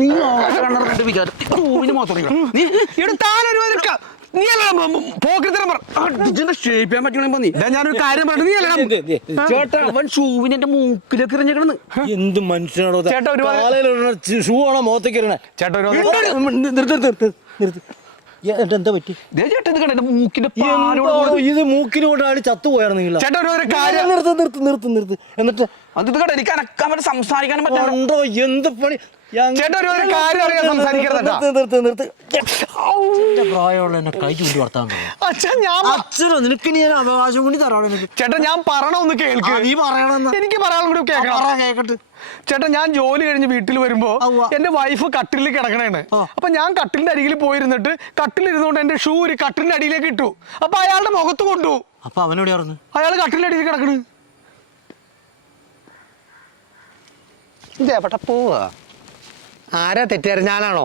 നീ ഷൂവിന് മാത്രം നീ ഞാനൊരു കാര്യം പറഞ്ഞു. നീ ചേട്ടാ അവൻ ഷൂവിന് എന്റെ മൂക്കിലേക്ക് എറിഞ്ഞേക്കണെന്ന്. എന്ത് മനുഷ്യനാണോ ചേട്ടാ? ഷൂ ആണോ മുഖത്തേക്ക് എറിയണേ? ചേട്ടാ എന്താ പറ്റി? ഇത് മൂക്കിലോട്ടാണ് ചത്തുപോയായിരുന്നു. ചേട്ടാ ഒരു കാര്യം നിർത്ത്. എന്നിട്ട് അത് കേട്ടോ എനിക്ക് അനക്കാൻ സംസാരിക്കാനും പറ്റുന്നുണ്ടോ? എന്ത് പണി? ചേട്ടാ ഒരു കാര്യം അറിയാൻ സംസാരിക്കരുത്. പ്രായമുള്ള എന്നെ കൈ ചൂണ്ടി വർത്താൻ അച്ഛനോ നിനക്ക് ഞാൻ അവകാശം കൂടി തരാണ്. ചേട്ടാ ഞാൻ പറയണമെന്ന് കേൾക്കുക. നീ പറയണമെന്ന് എനിക്ക് പറയാനും കൂടി കേൾക്കട്ടെ. ചേട്ടാ ഞാൻ ജോലി കഴിഞ്ഞ് വീട്ടിൽ വരുമ്പോ എന്റെ വൈഫ് കട്ടിലിൽ കിടക്കണേണ്. അപ്പൊ ഞാൻ കട്ടിലിന്റെ അരികിൽ പോയിരുന്നിട്ട് കട്ടിലിരുന്നോണ്ട് എന്റെ ഷൂ ഒരു കട്ടിലിന്റെ അടിയിലേക്ക് ഇട്ടു. അപ്പൊ അയാളുടെ മുഖത്ത് കൊണ്ടു. അപ്പൊ അവനോട് പറഞ്ഞു അയാൾ കട്ടിലിന്റെ അടിയിൽ കിടക്കണ്. ഇത് എവിടെ പോവാ? ആരാ തെറ്റുകാരൻ? ഞാനാണോ?